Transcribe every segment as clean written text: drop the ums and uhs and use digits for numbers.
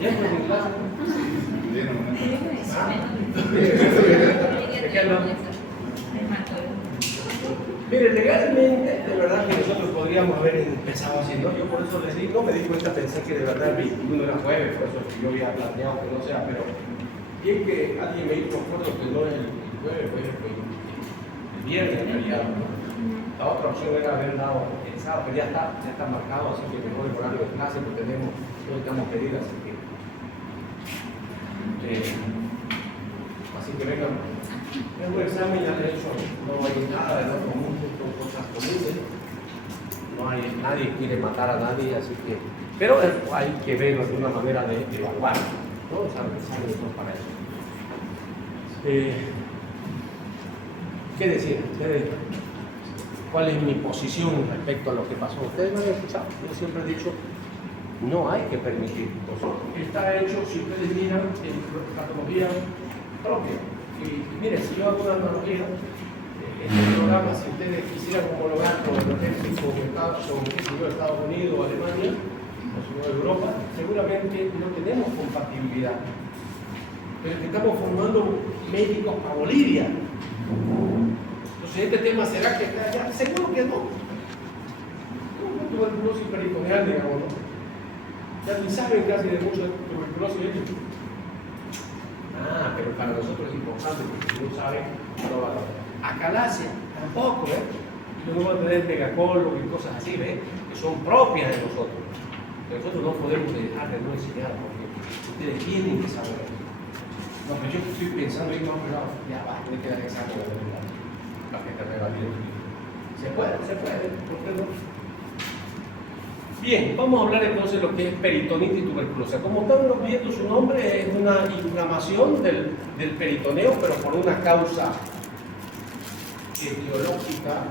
¿Ya pues en clase? Mire, legalmente, de verdad que nosotros podríamos haber empezado haciendo. Yo por eso les digo, me di cuenta, pensé que de verdad el 21 era jueves, por eso es que yo había planteado que no sea, pero bien que alguien me hizo acuerdo que no es el jueves, pues el viernes en realidad. La otra opción era haber dado el sábado, pero ya está marcado, así que mejor el horario de clase, porque no estamos pedidas, así que vengan. Es un examen, ya de hecho no hay nada de lo común, son cosas comunes. No hay, nadie quiere matar a nadie, así que. Pero hay que ver alguna manera de evaluar, ¿no? Los exámenes son para eso. ¿Qué decir? ¿Cuál es mi posición respecto a lo que pasó? Ustedes me han escuchado. Yo siempre he dicho, no hay que permitir. Está hecho, si ustedes miran, en patología propia. Y miren, si yo hago una analogía, este programa, si ustedes quisieran homologarlo en Estados Unidos, Alemania, o Europa, seguramente no tenemos compatibilidad. Pero que estamos formando médicos para Bolivia. Entonces, este tema será que está allá. Seguro que no. Como tuberculosis peritoneal, digamos, ¿no? Ya ni saben casi de mucho tuberculosis. Pero para nosotros es importante porque si no saben, no va a dar. Acalasia, tampoco, ¿ves? Y luego vamos a tener megacólogo y cosas así, ¿ves? Que son propias de nosotros. Que nosotros no podemos dejar de no enseñar porque ustedes tienen que saber eso. No, pero yo estoy pensando y no, pero ya va, no hay que dar examen de verdad. Para que te revaliden. Se puede, ¿por qué no? Bien, vamos a hablar entonces de lo que es peritonitis y tuberculosis. Como están viendo su nombre, es una inflamación del peritoneo, pero por una causa etiológica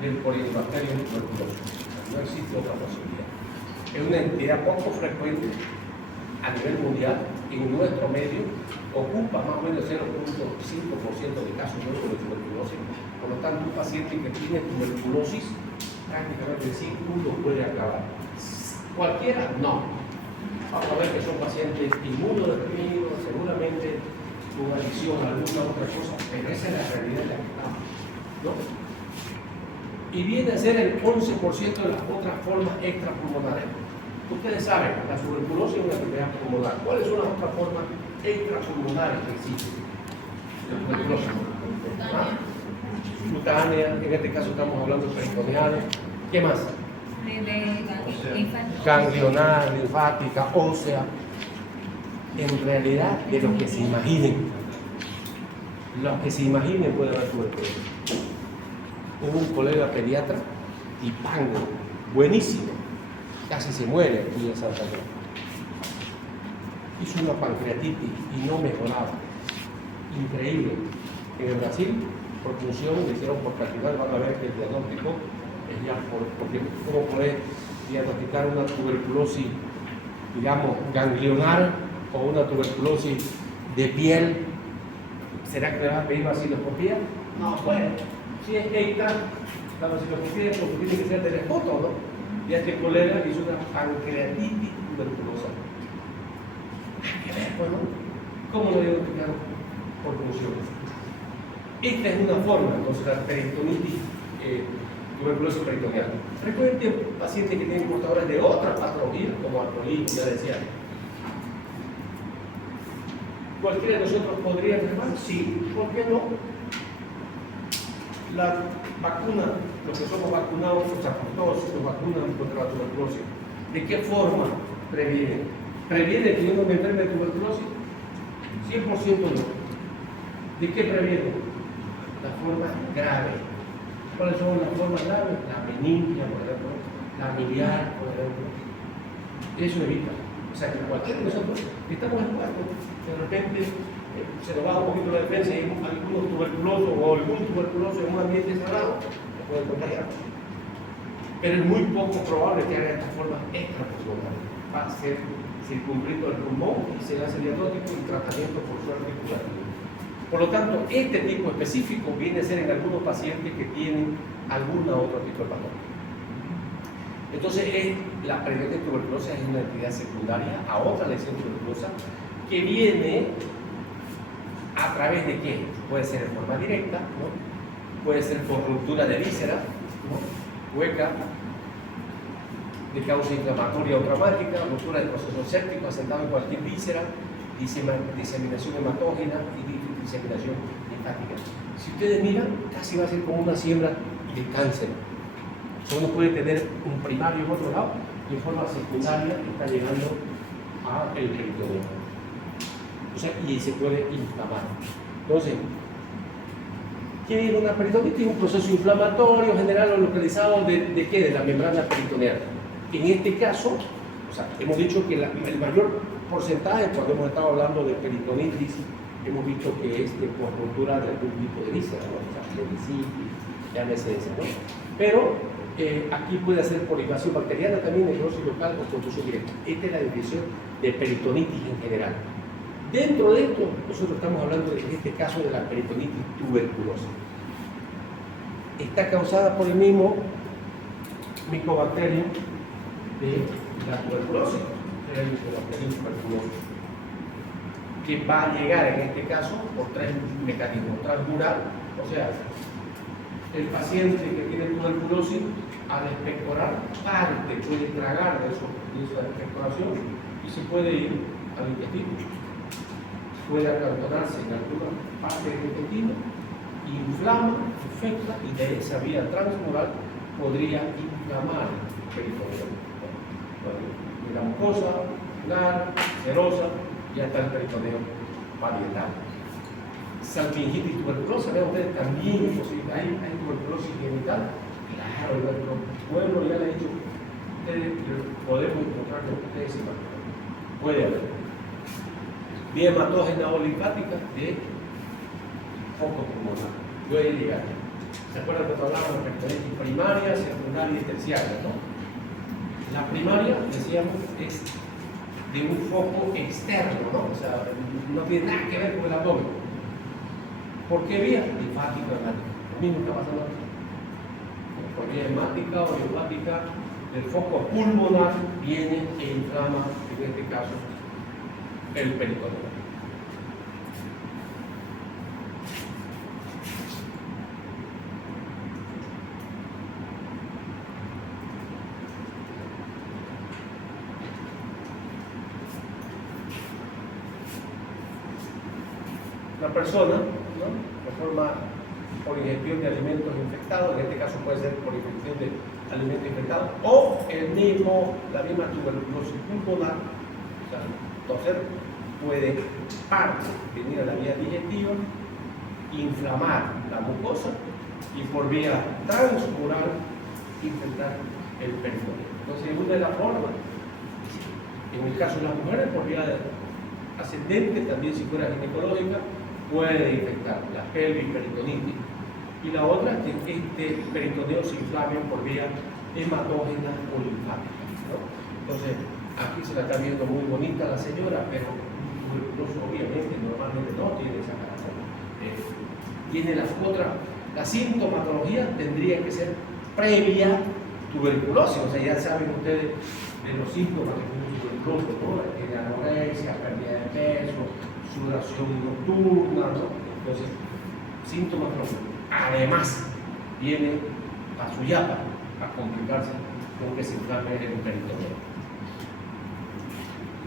del Corynebacterium tuberculosis. No existe otra posibilidad. Es una entidad poco frecuente a nivel mundial. En nuestro medio ocupa más o menos el 0.5% de casos nuevos de tuberculosis. Por lo tanto, un paciente que tiene tuberculosis prácticamente sí uno puede acabar. Cualquiera, no. Vamos a ver que son pacientes inmunodeprimidos, seguramente con adicción a alguna otra cosa, pero esa es la realidad de la que estamos, ¿no? Y viene a ser el 11% de las otras formas extrapulmonares. Ustedes saben, la tuberculosis es una enfermedad pulmonar. ¿Cuáles son las otras formas extrapulmonares que existen? La tuberculosis. Cutánea, en este caso estamos hablando de peritoneal. ¿Qué más? Ganglionar, linfática, ósea. En realidad, de lo que se imaginen. Los que se imaginen pueden haber tuberculosis. Hubo un colega pediatra y pango, buenísimo, casi se muere aquí en Santa Cruz. Hizo una pancreatitis y no mejoraba. Increíble. En el Brasil, por función, le hicieron por cantidad, van a ver que el diagnóstico es ya porque ¿cómo puede diagnosticar una tuberculosis, digamos, ganglionar o una tuberculosis de piel? ¿Será que le va a pedir vaciloscopía? No, bueno, si es EITA, la vaciloscopía es porque tiene que ser telefoto, ¿no? Y a este colega hizo una pancreatitis tuberculosa. Hay que ver, bueno, ¿cómo lo diagnosticaron? Por funciones. Esta es una forma, entonces, la peritonitis, tuberculosis peritoneal. Recuerden que pacientes que tienen portadores de otras patologías, como artritis, ya decía. ¿Cualquiera de nosotros podría enfermar? Sí, ¿por qué no? La vacuna, los que somos vacunados, o sea, por todos nos vacunan contra la tuberculosis. ¿De qué forma previene? ¿Previene que uno me enferme de tuberculosis? 100% no. ¿De qué previene? La forma grave. ¿Cuáles son las formas graves? La meningia, por ejemplo, la miliar, por ejemplo. Eso evita. O sea, que cualquiera de nosotros estamos expuestos, de repente se nos baja un poquito la defensa y algunos tuberculosos o algún tuberculoso en un ambiente cerrado se puede contagiar. Pero es muy poco probable que haga estas formas extrapulmonares. Va a ser circunscrito al pulmón y se hace diagnóstico y tratamiento por su articulación. Por lo tanto, este tipo específico viene a ser en algunos pacientes que tienen alguna otro tipo de patología. Entonces, la peritonitis tuberculosa es una entidad secundaria a otra lesión tuberculosa que viene a través de qué? Puede ser en forma directa, ¿no? Puede ser por ruptura de víscera, ¿no? Hueca, de causa inflamatoria o traumática, ruptura del proceso séptico asentado en cualquier víscera, diseminación hematógena y diseminación linfática. Si ustedes miran, casi va a ser como una siembra de cáncer. Uno puede tener un primario en otro lado y en forma secundaria está llegando al peritoneo. O sea, y se puede inflamar. Entonces, ¿qué viene una peritonitis? Un proceso inflamatorio general o localizado ¿de qué? De la membrana peritoneal. En este caso, o sea, hemos dicho que el mayor porcentaje, cuando hemos estado hablando de peritonitis, hemos visto que es de por ruptura de algún tipo de víscera, ¿no? O sea, apendicitis, llámese ese, ¿no? Pero aquí puede ser por invasión bacteriana también, necrosis local o contusión directa. Esta es la definición de peritonitis en general. Dentro de esto, nosotros estamos hablando en este caso de la peritonitis tuberculosa. Está causada por el mismo micobacterio de la tuberculosis, el micobacterio tuberculoso, que va a llegar en este caso por tres mecanismos: transmural, o sea, el paciente que tiene tuberculosis, al expectorar parte, puede tragar de esa expectoración y se puede ir al intestino. Puede acantonarse en alguna parte del intestino, inflama, infecta y de esa vía transmural podría inflamar el peritoneo. La mucosa, ocular, serosa y hasta el peritoneo parietal. Salpingitis tuberculosa, vean ustedes, también hay tuberculosis genital. Claro, nuestro pueblo ya le ha dicho, ustedes podemos encontrar lo que ustedes imaginan. Puede haber. Vía hematógena o linfática de foco pulmonar. Puede llegar. ¿Se acuerdan cuando hablábamos de peritonitis primaria, secundaria y terciaria, no? La primaria, decíamos, es de un foco externo, ¿no? O sea, no tiene nada que ver con el abdomen. ¿Por qué vía? Linfática o hemática. Lo mismo está pasando aquí. Por vía hemática o linfática, el foco pulmonar viene e inflama, en este caso, el peritoneo. La persona, ¿no? De forma por ingestión de alimentos infectados, en este caso puede ser por ingestión de alimentos infectados, o la misma tuberculosis pulmonar, o sea, toser, puede parte venir a la vía digestiva, inflamar la mucosa y por vía transmural infectar el peritoneo. Entonces, una de las formas, en el caso de las mujeres, por vía ascendente, también si fuera ginecológica, puede infectar la pelvis peritonitis. Y la otra es que este peritoneo se inflame por vía hematógena o linfática, ¿no? Entonces, aquí se la está viendo muy bonita la señora, pero tuberculoso obviamente normalmente no tiene esa característica. Tiene la sintomatología tendría que ser previa tuberculosis, o sea, ya saben ustedes de los síntomas de un tuberculoso, ¿no? Tiene anorexia, pérdida de peso, sudoración nocturna, ¿no? Entonces, síntomas próximos. Además, viene a su yapa a complicarse con que se inflame el peritoneo.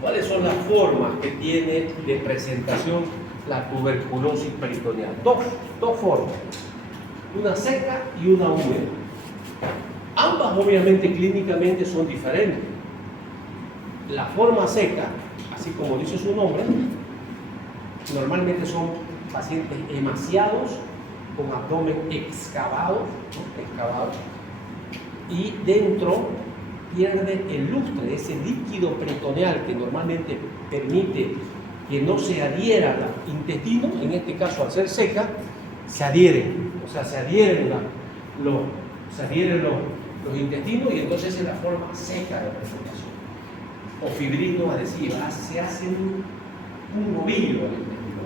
¿Cuáles son las formas que tiene de presentación la tuberculosis peritoneal? Dos formas, una seca y una húmeda. Ambas obviamente clínicamente son diferentes. La forma seca, así como dice su nombre, normalmente son pacientes emaciados, con abdomen excavado, ¿no? Excavado, y dentro pierde el lustre, ese líquido peritoneal que normalmente permite que no se adhiera al intestino. En este caso, al ser seca, se adhieren, o sea, se adhieren los intestinos, y entonces es la forma seca de presentación, o fibrino adhesiva, se hace un ovillo al intestino,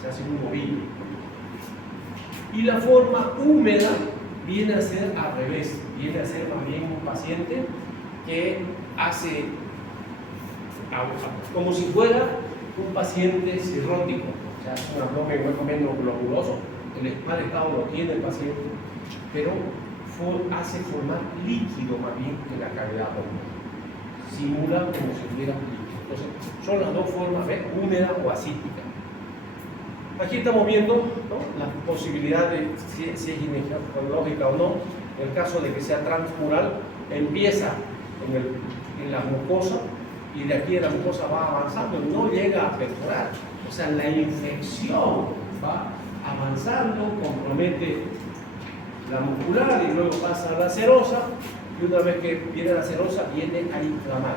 se hace un ovillo. Y la forma húmeda viene a ser al revés, viene a ser más bien un paciente que hace como si fuera un paciente cirrótico, o sea, es un abdomen más o menos globuloso, el mal estado lo tiene el paciente, pero hace formar líquido más bien en la cavidad abdominal, simula como si tuviera líquido. Entonces, son las dos formas, ¿ves? Húmeda o asíptica. Aquí estamos viendo, ¿no?, la posibilidad de si es ginecológica o no. En el caso de que sea transmural, empieza en la mucosa y de aquí la mucosa va avanzando y no llega a perforar. O sea, la infección va avanzando, compromete la muscular y luego pasa a la serosa, y una vez que viene la serosa viene a inflamar.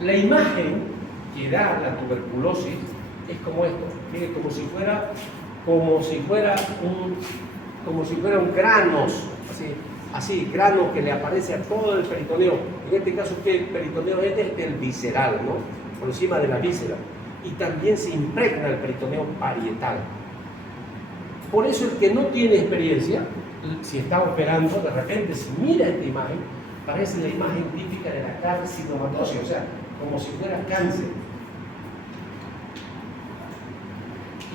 La imagen que da la tuberculosis es como esto, mire, como si fuera un granos, así, granos que le aparece a todo el peritoneo. En este caso, que el peritoneo es el visceral, ¿no?, por encima de la víscera, y también se impregna el peritoneo parietal. Por eso el que no tiene experiencia, si está operando, de repente si mira esta imagen, parece la imagen típica de la carcinomatosis, o sea, como si fuera cáncer.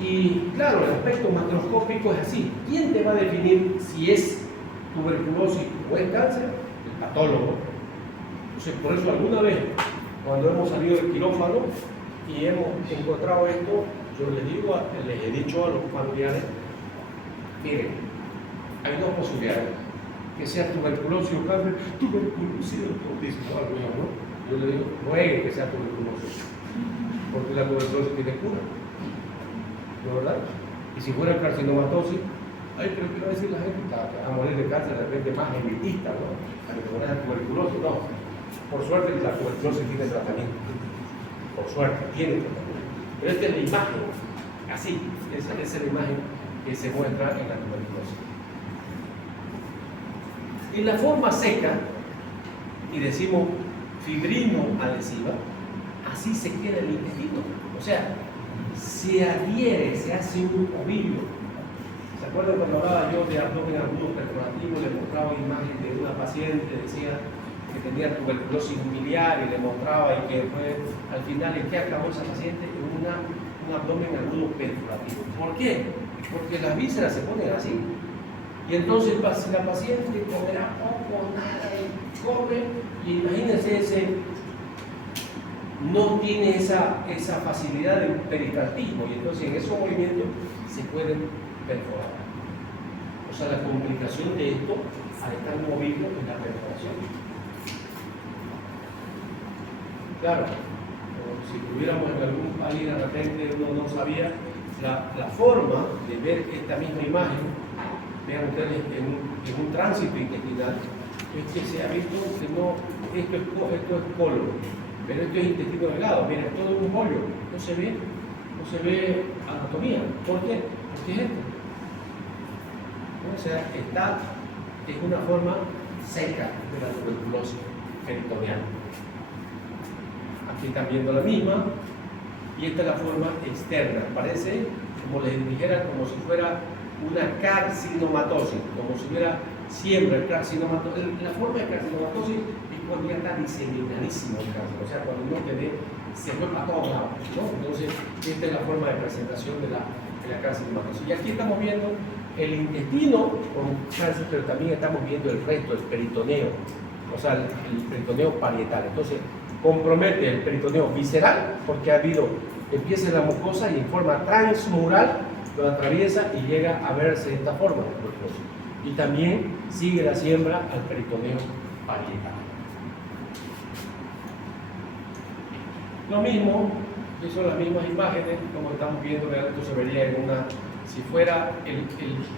Y claro, el aspecto macroscópico es así. ¿Quién te va a definir si es tuberculosis o es cáncer? El patólogo. Entonces, por eso alguna vez, cuando hemos salido del quirófano y hemos encontrado esto, yo les he dicho a los familiares, miren, hay dos posibilidades, que sea tuberculosis o cáncer. Tuberculosis, dice algunos, ¿no? Yo le digo, juegue que sea tuberculosis, porque la tuberculosis tiene cura, ¿no, verdad? Y si fuera carcinomatosis, ay, pero quiero decir, la gente está a morir de cáncer de repente más elitista, ¿no? A que fuera tuberculosis, no. Por suerte la tuberculosis tiene tratamiento, por suerte tiene tratamiento. Pero esta es la imagen, así, esa es la imagen que se muestra en la tuberculosis. En la forma seca, y decimos fibrino-adhesiva, así se queda el intestino. O sea, se adhiere, se hace un ovillo. ¿Se acuerdan cuando hablaba yo de abdomen agudo perforativo? Le mostraba imagen de una paciente, decía que tenía tuberculosis biliar y le mostraba y que fue, al final, ¿en qué acabó esa paciente? En un abdomen agudo perforativo. ¿Por qué? Porque las vísceras se ponen así. Y entonces la paciente comerá poco, nada, y come, y imagínense, no tiene esa facilidad de peristaltismo, y entonces en esos movimientos se pueden perforar. O sea, la complicación de esto, al estar movido, es la perforación. Claro, si estuviéramos en algún país, de repente uno no sabía la forma de ver esta misma imagen. Vean ustedes en un tránsito intestinal, es que se ha visto que no, esto es colon, pero esto es intestino delgado. Miren, es todo un bollo, no se ve anatomía. ¿Por qué? Porque es esto. O sea, es una forma seca de la tuberculosis peritoneal. Aquí están viendo la misma, y esta es la forma externa. Parece, como les dijera, como si fuera una carcinomatosis, como si hubiera siempre el carcinomatosis. La forma de carcinomatosis es cuando ya está diseminadísimo el cáncer, o sea, cuando uno se fue para todos lados, ¿no? Entonces, esta es la forma de presentación de la carcinomatosis. Y aquí estamos viendo el intestino con cáncer, pero también estamos viendo el resto, el peritoneo, o sea, el peritoneo parietal. Entonces, compromete el peritoneo visceral, porque empieza en la mucosa y en forma transmural lo atraviesa y llega a verse de esta forma de tuberculosis. Y también sigue la siembra al peritoneo parietal. Lo mismo, que son las mismas imágenes, como estamos viendo, esto se vería si fuera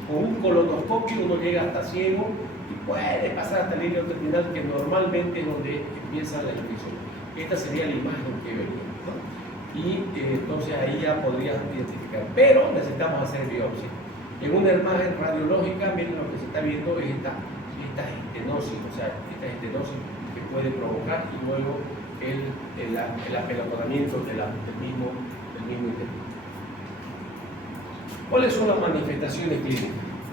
con un colonoscopio uno llega hasta ciego y puede pasar hasta el hilo terminal, que normalmente es donde empieza la infección. Esta sería la imagen que vería, ¿no? Y entonces ahí ya podrías identificar, pero necesitamos hacer biopsia. En una imagen radiológica, miren, lo que se está viendo es esta estenosis, o sea, esta estenosis que puede provocar, y luego el apelotamiento del mismo intestino. ¿Cuáles son las manifestaciones clínicas?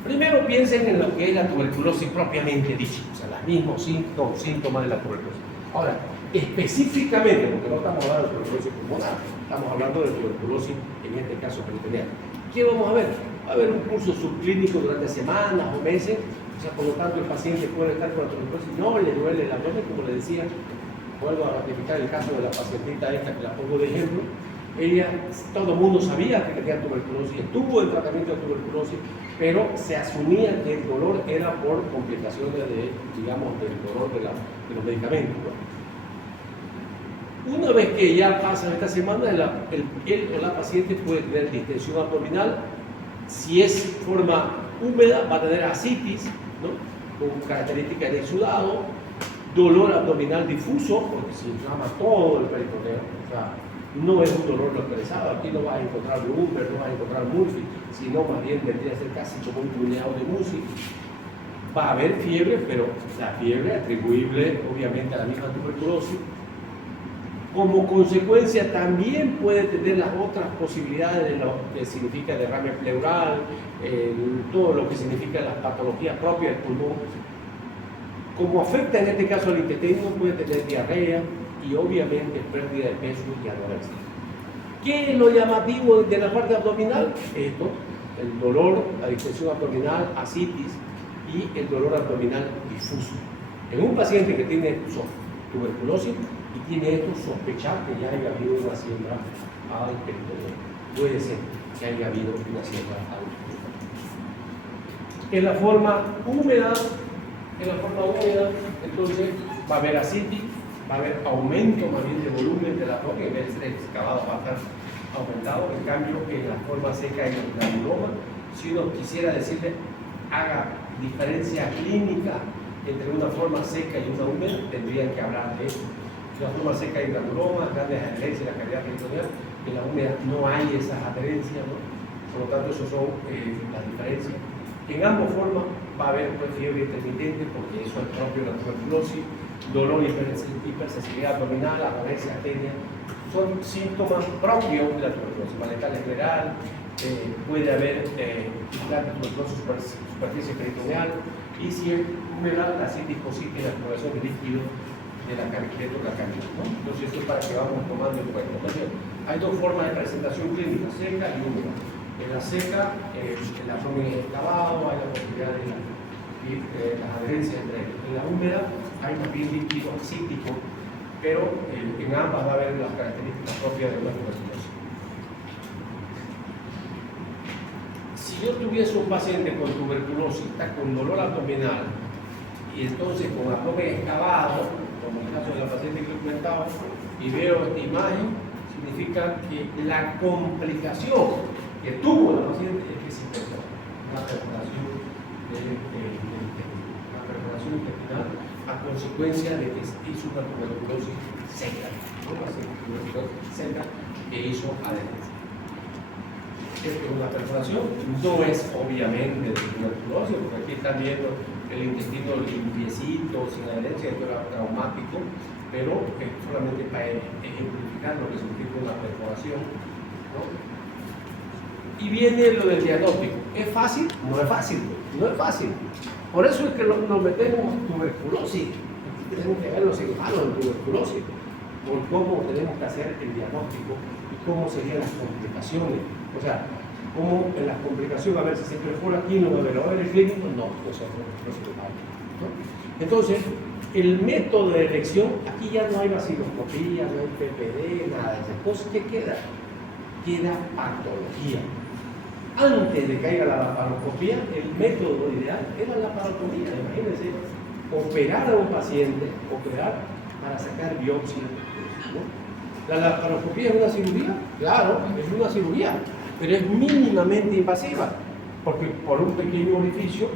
Primero piensen en lo que es la tuberculosis propiamente dicha, o sea, los mismos síntomas de la tuberculosis. Ahora, específicamente, porque no estamos hablando de tuberculosis pulmonar, estamos hablando de tuberculosis, en este caso peritoneal. ¿Qué vamos a ver? Va a haber un curso subclínico durante semanas o meses, o sea, por lo tanto el paciente puede estar con la tuberculosis, no le duele el abdomen, como le decía. Vuelvo a ratificar el caso de la pacientita esta que la pongo de ejemplo. Ella, todo el mundo sabía que tenía tuberculosis, estuvo en tratamiento de tuberculosis, pero se asumía que el dolor era por complicaciones de, digamos, del dolor de los medicamentos, ¿no? Una vez que ya pasan esta semana, él o la paciente puede tener distensión abdominal. Si es forma húmeda, va a tener ascitis, ¿no?, con características de exudado, dolor abdominal difuso, porque se inflama todo el peritoneo. O sea, no es un dolor localizado. Aquí no vas a encontrar lumbar, no vas a encontrar Murphy, sino más bien vendría a ser casi como un puñado de Murphy. Va a haber fiebre, pero la fiebre atribuible obviamente a la misma tuberculosis. Como consecuencia también puede tener las otras posibilidades de lo que significa derrame pleural, todo lo que significa las patologías propias del pulmón. Como afecta en este caso al intestino, puede tener diarrea y obviamente pérdida de peso y anorexia. ¿Qué es lo llamativo de la parte abdominal? Esto, el dolor, la distensión abdominal, ascitis y el dolor abdominal difuso. En un paciente que tiene tuberculosis y tiene esto, sospechar que ya haya habido una siembra al peritoneo. Puede ser que haya habido una siembra al peritoneo. En la forma húmeda, entonces va a haber ascitis, va a haber aumento más bien de volumen de la roca, en vez de ser excavado va a estar aumentado. En cambio, en la forma seca, en el granuloma, si uno quisiera decirle, haga diferencia clínica entre una forma seca y una húmeda, tendrían que hablar de eso. En la forma seca hay granulomas, grandes adherencias en la cavidad peritoneal, en la húmeda no hay esas adherencias, ¿no? Por lo tanto, esas son las diferencias. En ambas formas va a haber pues, fiebre intermitente, porque eso es propio de la tuberculosis, dolor, hipersensibilidad abdominal, anorexia, astenia, son síntomas propios de la tuberculosis. Malestar escleral, puede haber tuberculosis superficie peritoneal, y si es humedad, la cistipositis, la acumulación de líquido de la cavidad, ¿no? Entonces, eso es para que vamos tomando en cuenta. Hay dos formas de presentación clínica, seca y húmeda. En la seca, el abdomen es excavado, hay la posibilidad de las adherencias entre ellos. En la húmeda hay más bien líquido ascítico, pero en ambas va a haber las características propias de una tuberculosis. Si yo tuviese un paciente con tuberculosis, está con dolor abdominal, y entonces con abdomen excavado, como en el caso de la paciente que he comentado, y veo esta imagen, significa que la complicación que tuvo la paciente es que se infectó, una perforación intestinal a consecuencia de que hizo una tuberculosis seca, una tuberculosis seca que hizo adherencia. Esto es una perforación, no es obviamente de tuberculosis, porque aquí están viendo el intestino limpiecito, sin adherencia, esto era traumático, pero es solamente para ejemplificar lo que significa una perforación, ¿no? Y viene lo del diagnóstico. ¿Es fácil? No es fácil, no es fácil. Por eso es que nos metemos en tuberculosis. Tenemos que ver los cirujanos en tuberculosis, por cómo tenemos que hacer el diagnóstico y cómo serían las complicaciones. O sea, cómo en las complicaciones, a ver si se perfora aquí, no va a haber el clínico, no se va, ¿no? Entonces, el método de elección, aquí ya no hay vaciloscopía, no hay PPD, nada de eso. Entonces, ¿qué queda? Queda patología. Antes de que haya la laparoscopía, el método ideal era la laparoscopía. Imagínense, operar a un paciente, operar para sacar biopsia, ¿no? ¿La laparoscopía es una cirugía? Claro, es una cirugía, pero es mínimamente invasiva, porque por un pequeño orificio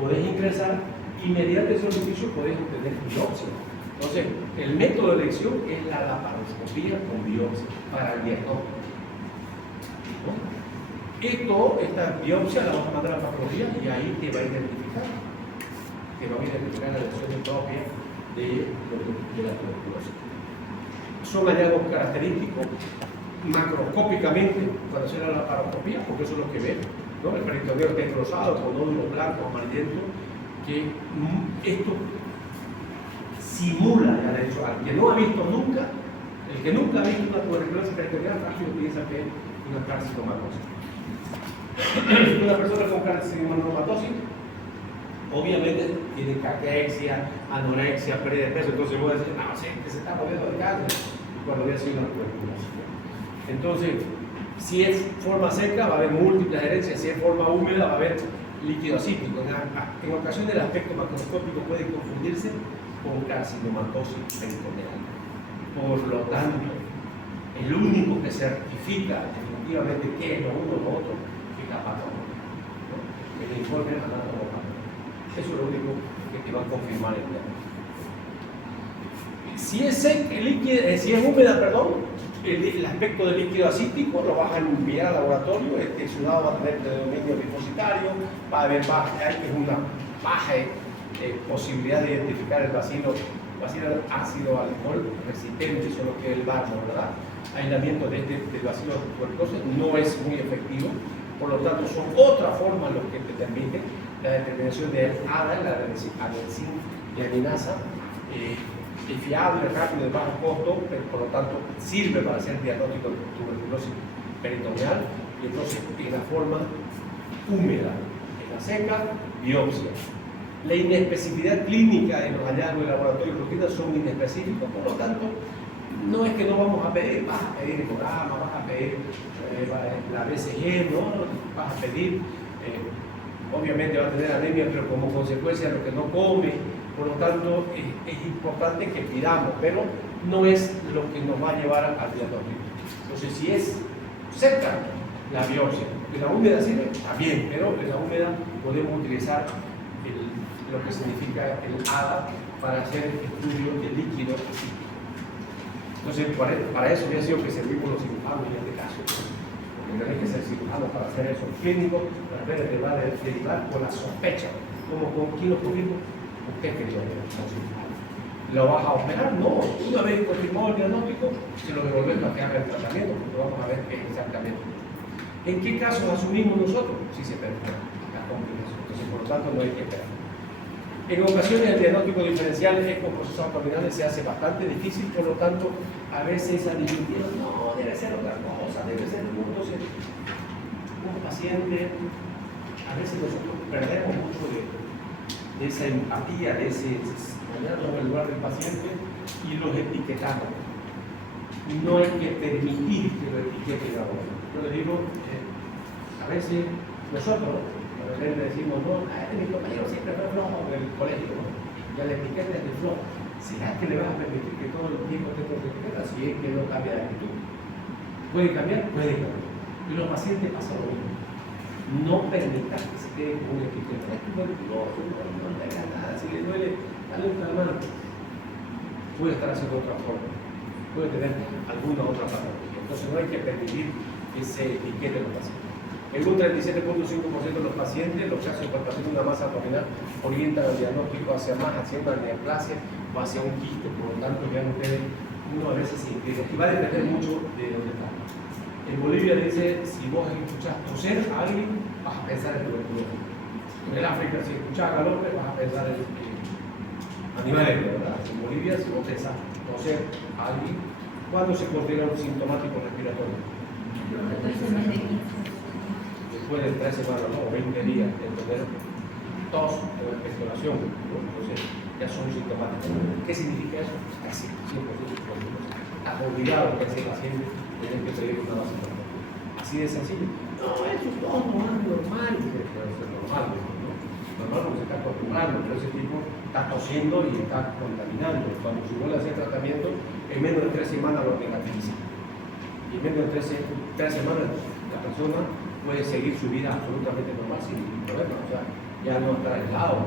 podés ingresar y mediante ese orificio podés obtener biopsia. Entonces, el método de elección es la laparoscopía con biopsia para el diagnóstico, ¿no? Esta biopsia la vamos a mandar a la patología y ahí te va a identificar la lesión propia de la tuberculosis. Son hallazgos característicos macroscópicamente para hacer la laparoscopía, porque eso es lo que ve. ¿no? El peritoneo está engrosado con nódulos blancos, amarillentos, que esto simula, ya de hecho, al que no ha visto nunca, el que nunca ha visto una tuberculosis peritoneal, rápido piensa que es una carcinomatosis. Una persona con carcinomatosis obviamente tiene caquexia, anorexia, pérdida de peso, entonces voy a decir, no, sí, que se está muriendo de cáncer, cuando había sido una tuberculosis. Entonces, si es forma seca va a haber múltiples herencias, si es forma húmeda va a haber líquido acítico. En ocasiones el aspecto macroscópico puede confundirse con carcinomatosis peritoneal. Por lo tanto, el único que certifica definitivamente qué es lo uno o lo otro es la patología, ¿no? El informe anatomopatológico. Eso es lo único que te va a confirmar el diagnóstico. Si es seca, si es húmeda, perdón, el aspecto del líquido acítico lo vas a enviar al laboratorio, el ciudadano va a tener predominio linfocitario, va a haber una baja posibilidad de identificar el bacilo ácido alcohol resistente, eso es lo que es el barro, ¿verdad? Aislamiento del bacilo tuberculosis no es muy efectivo, por lo tanto son otras formas los que te permiten la determinación de ADA, la adenosina es fiable, rápido, de bajo costo, pero por lo tanto sirve para hacer diagnóstico de tuberculosis peritoneal, y entonces en la forma húmeda, en la seca, biopsia. La inespecificidad clínica en los hallazgos de laboratorio y rutina son inespecíficos, por lo tanto, no es que no vamos a pedir, vas a pedir hemograma, vas a pedir la BCG, no, vas a pedir, obviamente va a tener anemia, pero como consecuencia de lo que no come. Por lo tanto, es importante que pidamos, pero no es lo que nos va a llevar al diagnóstico. Entonces, si es seca, la biopsia. En la húmeda sirve, también, pero en la húmeda podemos utilizar lo que significa el ADA para hacer estudios de líquido. Entonces, para eso había sido que servimos los cirujanos en este caso. Porque no hay que ser cirujano para hacer eso. El clínico, las veces te va a derivar por la sospecha. Como con quién lo cubrimos. Usted quería ver, ¿lo vas a operar? No. Una vez confirmado el diagnóstico, se lo devolvemos a que haga el tratamiento, porque vamos a ver qué exactamente. ¿En qué casos asumimos nosotros? Si se permite la complicación. Entonces, por lo tanto, no hay que esperar. En ocasiones, el diagnóstico diferencial con procesos abdominales se hace bastante difícil, por lo tanto, a veces esa disyuntiva no debe ser otra cosa, debe ser un paciente. A veces nosotros perdemos mucho de esa empatía, de ese ponernos en el lugar del paciente y los etiquetamos. No hay que permitir que lo etiqueten a uno. Yo le digo, a veces nosotros, de repente decimos, no, mi compañero siempre fue flojo del colegio, ¿no? Ya la etiqueta es de flojo. ¿Será que le vas a permitir que todo el tiempo tenga que etiqueta si es que no cambia de actitud? ¿Puede cambiar? Puede cambiar. Y los pacientes pasan lo mismo. No permitas que se quede con un etiqueta. Es tuberculoso, no le haga nada. Si le duele, dale un calmante. Puede estar haciendo otra forma. Puede tener alguna otra patología. Entonces no hay que permitir que se etiquete los pacientes. En un 37.5% de los pacientes, los casos de palpación de una masa abdominal orientan el diagnóstico hacia una neoplasia o hacia un quiste. Por lo tanto, vean ustedes, uno a veces se inclina. Y va a depender mucho de dónde está. En Bolivia dice, si vos escuchás toser a alguien, vas a pensar en tuberculosis. En el África, si escuchás a galopes, vas a pensar en animales, ¿verdad? En Bolivia, si vos pensás toser a alguien, ¿cuándo se considera un sintomático respiratorio? Después de 3 semanas, ¿no? O 20 días de tener tos o expectoración, ¿no? Entonces ya son sintomáticos. ¿Qué significa eso? Casi 100% tuberculosis. Estás obligado que ese paciente tiene que pedir una base. Así de sencillo. No, eso es todo normal. Puede ser normal, ¿no? Normal porque se está acostumbrando, pero ese tipo está tosiendo y está contaminando. Cuando se vuelve a hacer tratamiento, en menos de 3 semanas lo negativiza. Y en menos de 3 semanas la persona puede seguir su vida absolutamente normal sin ningún problema. O sea, ya no está aislado.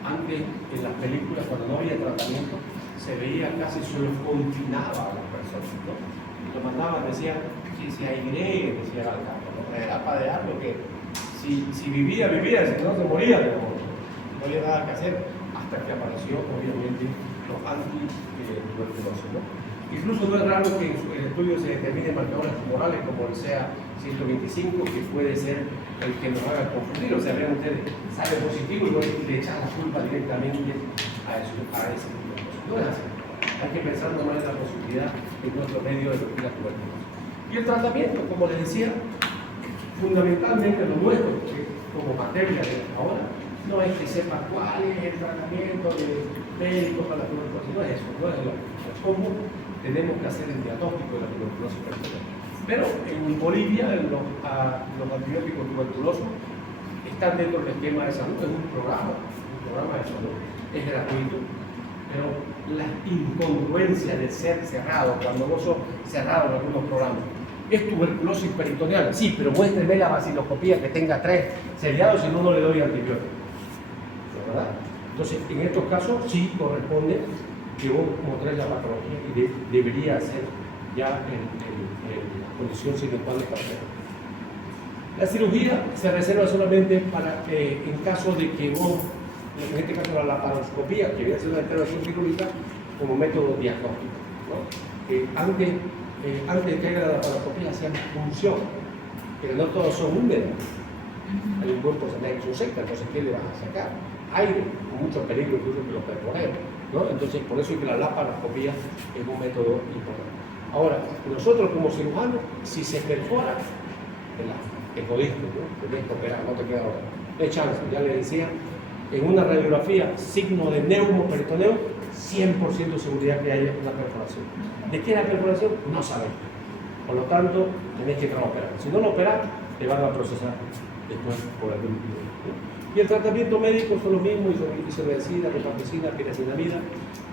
Antes, en las películas, cuando no había tratamiento, se veía casi solo confinaba a las personas, ¿no? Y lo mandaban, decían que si aire, decía al campo, ¿no? Era para dejarlo que si vivía, si no se moría, pero no había nada que hacer hasta que apareció, obviamente, los anti-tuberculosis, ¿no? Incluso no es raro que en el estudio se determinen marcadores tumorales como el CA 125, que puede ser el que nos haga confundir. O sea, vean ustedes, sale positivo y le echan la culpa directamente a ese tipo de cosas. No es así. Hay que pensar nomás en la posibilidad en nuestro medio de la tuberculosis. Y el tratamiento, como les decía, fundamentalmente lo nuestro, que como materia de ahora, no es que sepa cuál es el tratamiento de médico para la tuberculosis, no es eso, no es cómo tenemos que hacer el diagnóstico de la tuberculosis peritoneal. Pero en Bolivia los antibióticos tuberculosos están dentro del esquema de salud, es un programa de salud, es gratuito, pero la incongruencia de ser cerrado, cuando vos sos cerrado en algunos programas, es tuberculosis peritoneal, sí, pero muéstreme la vaciloscopía que tenga 3 seriados, si no, no le doy antibiótico. ¿Verdad? Entonces, en estos casos sí corresponde que vos mostréis la patología y debería ser ya la condición sine qua non para hacerlo. La cirugía se reserva solamente para en caso de que vos, en este caso la laparoscopía, que viene a ser una intervención quirúrgica como método diagnóstico, ¿no? Antes de que haya la laparoscopía hacían punción, pero no todos son húmedos. Hay un buen porcentaje que son secas, entonces ¿qué le vas a sacar? Aire, con mucho peligro incluso que los perforemos, ¿no? Entonces por eso es que la laparoscopía es un método importante. Ahora, nosotros como cirujanos, si se perfora, te jodiste, ¿no? Tenés que operar, no te queda otra. No hay chance, ya le decía, en una radiografía, signo de neumoperitoneo, 100% seguridad que haya una perforación. ¿De qué es la perforación? No sabemos. Por lo tanto, tenés que entrar a operar. Si no lo operas, te van a procesar después por algún motivo. Y el tratamiento médico son los mismos, isoniazida, rifampicina, piracinamida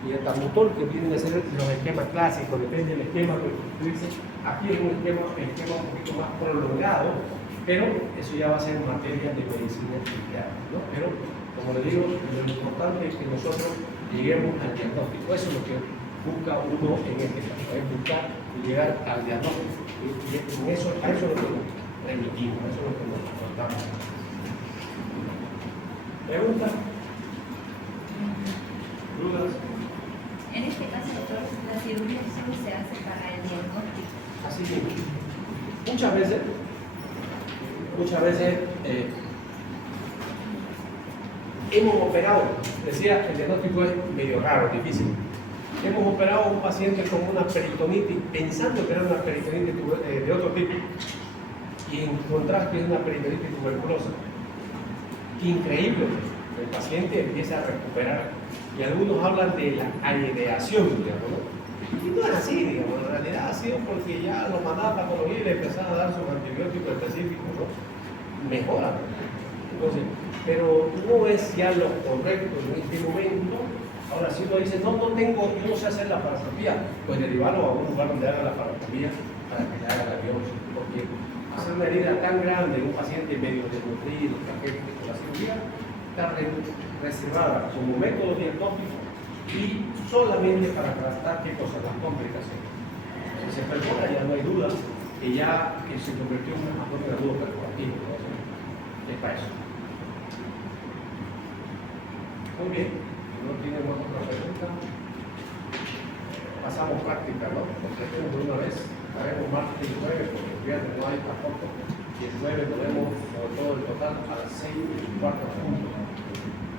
y el tambutol, que vienen a ser los esquemas clásicos, depende del esquema que utilices. Aquí es un esquema un poquito más prolongado, pero eso ya va a ser materia de medicina interna, ¿no? Pero, como les digo, lo importante es que nosotros lleguemos al diagnóstico. Eso es lo que busca uno en este caso, es buscar llegar al diagnóstico. Y a eso es lo que nos remitimos, a eso es lo que nos aportamos. ¿Preguntas? ¿Dudas? En este caso, doctor, la cirugía solo se hace para el diagnóstico. Así mismo. Muchas veces hemos operado, decía, el diagnóstico es medio raro, difícil. Hemos operado a un paciente con una peritonitis, pensando que era una peritonitis de otro tipo, y encontrás que es una peritonitis tuberculosa. Increíble, el paciente empieza a recuperar. Y algunos hablan de la aireación, digamos, ¿no? Y no es así, digamos, en realidad ha sido porque ya lo mandaban a patología y le empezaron a dar sus antibióticos específicos, ¿no? Mejora. Entonces, pero no es ya lo correcto en este momento. Ahora, si uno dice, no tengo, yo no sé hacer la laparoscopía, pues derivarlo a un lugar donde haga la laparoscopía para que le haga la biopsia. Porque hacer una herida tan grande en un paciente medio desnutrido, con la cirugía, está reservada como método diagnóstico y solamente para tratar qué cosas, las complicaciones. Si se perfora, ya no hay duda que ya se convirtió en un agudo perforativo. Es para eso. Muy bien, no tenemos otra pregunta. Pasamos práctica, ¿no? Porque de una vez, haremos martes y jueves, porque el viernes no hay tampoco. Y el jueves lo vemos sobre todo el total a las 6:15.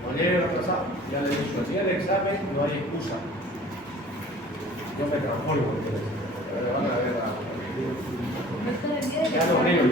No lleguen atrasados, ya les he dicho, el día del examen no hay excusa. Yo me transformo, porque le van a ver a... Doctor, el día de Ya no río.